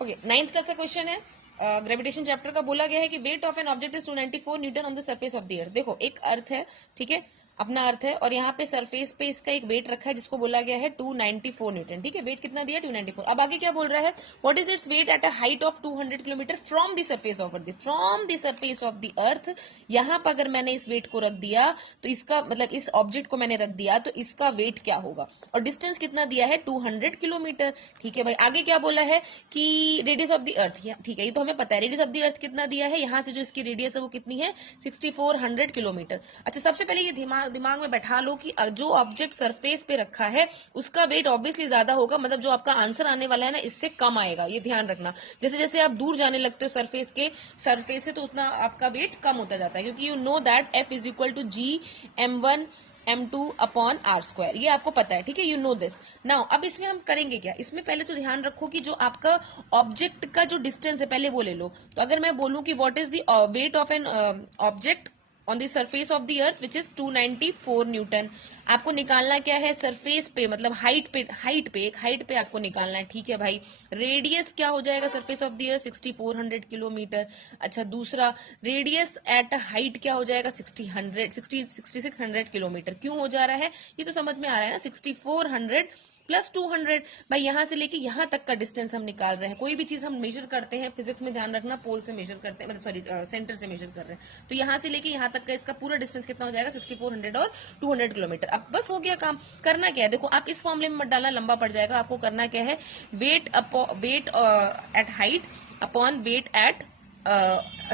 Okay, 9th का question है, gravitation chapter का। बोला गया है कि weight of an object is 294 Newton on the surface of the अर्थ। देखो, एक अर्थ है, ठीक है, अपना अर्थ है, और यहाँ पे सरफेस पे इसका एक वेट रखा है जिसको बोला गया है 294 न्यूटन। ठीक है, वेट कितना दिया, 294। अब आगे क्या बोल रहा है, what is its weight at a height of 200 kilometre from the surface of earth. From the surface of the अर्थ, यहाँ पर अगर मैंने इस वेट को रख दिया तो इसका मतलब इस ऑब्जेक्ट को मैंने रख दिया तो इसका वेट क्या होगा, और डिस्टेंस कितना दिया है, 200 किलोमीटर। ठीक है भाई, आगे क्या बोला है कि रेडियस ऑफ द अर्थ, ठीक है, ये तो हमें पता है। रेडियस ऑफ द अर्थ कितना दिया है, यहाँ से जो इसकी रेडियस है वो कितनी है, 6400 किलोमीटर। अच्छा, सबसे पहले ये दिमाग में बैठा लो कि जो ऑब्जेक्ट सरफेस पे रखा है उसका वेट ऑब्वियसली ज्यादा होगा, मतलब जो आपका आंसर आने वाला है ना इससे कम आएगा, ये ध्यान रखना। जैसे जैसे आप दूर जाने लगते हो सरफेस से तो उतना आपका वेट कम होता जाता है, क्योंकि you know that F is equal to G m1 m2 upon R square, ये आपको पता है। ठीक है, यू नो दिस नाउ। अब इसमें हम करेंगे क्या, इसमें पहले तो ध्यान रखो कि जो आपका ऑब्जेक्ट का जो डिस्टेंस है पहले वो ले लो। तो अगर मैं बोलूं कि what is the weight of an object on the surface of the earth which is 294 Newton, आपको निकालना क्या है, सरफेस पे मतलब हाइट पे एक हाइट पे आपको निकालना है। ठीक है भाई, रेडियस क्या हो जाएगा surface of the earth, 6400 kilometre. अच्छा, दूसरा रेडियस एट हाइट क्या हो जाएगा, 6600 किलोमीटर। क्यों हो जा रहा है, ये तो समझ में आ रहा है ना, 6400 प्लस 200। भाई यहां से लेके यहां तक का डिस्टेंस हम निकाल रहे हैं। कोई भी चीज हम मेजर करते हैं फिजिक्स में, ध्यान रखना, पोल से मेजर करते हैं, मतलब सॉरी सेंटर से मेजर कर रहे हैं। तो यहां से लेके यहां तक का इसका पूरा डिस्टेंस कितना हो जाएगा, 6400 और 200 किलोमीटर। अब बस हो गया काम। करना क्या है, देखो आप इस फॉर्मूले में मत डालना, लंबा पड़ जाएगा। आपको करना क्या है, weight at height upon weight at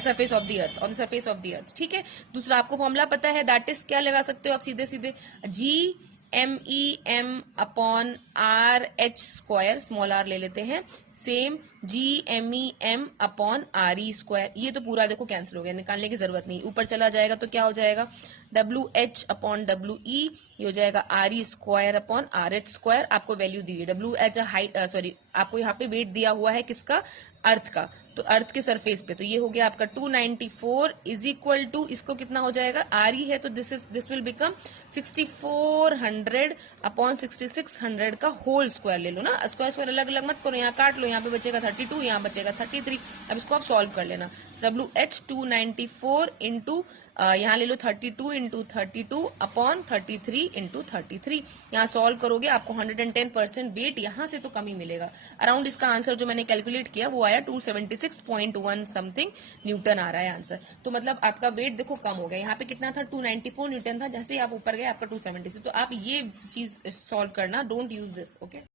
surface of the earth, on surface of the earth. ठीक है, दूसरा आपको फॉर्मूला पता है, दैट इज क्या लगा सकते हो आप, सीधे सीधे GMEM upon RH², small r ले लेते हैं, सेम GMEM अपॉन RE²। ये तो पूरा देखो कैंसिल हो गया, निकालने की जरूरत नहीं, ऊपर चला जाएगा तो क्या हो जाएगा, WH अपॉन WE, ये हो जाएगा RE² अपॉन RH²। आपको वैल्यू दी है, WH हाइट, सॉरी आपको यहाँ पे वेट दिया हुआ है किसका, अर्थ का, तो अर्थ के सरफेस पे। तो ये हो गया आपका 294 इज इक्वल टू, इसको कितना हो जाएगा, RE है तो दिस विल बिकम 6400 अपॉन 6600 का होल स्क्वायर ले लो ना, स्क्वायर अलग अलग मत करो, यहाँ काट लो, यहाँ पे बचेगा 32, यहाँ बचेगा 33। अब इसको आप सॉल्व कर लेना, WH 294 इंटू यहाँ ले लो 32 इंटू 32 अपॉन 33 इंटू 33। यहाँ सॉल्व करोगे आपको 110% वेट यहाँ से तो कम ही मिलेगा। अराउंड इसका आंसर जो मैंने कैलकुलेट किया वो आया 276.1 समथिंग न्यूटन आ रहा है आंसर। तो मतलब आपका वेट देखो कम हो गया। यहाँ पे कितना था, 294 न्यूटन था, जैसे ही आप ऊपर गए आपका 276। तो आप ये चीज सॉल्व करना, डोंट यूज दिस। ओके।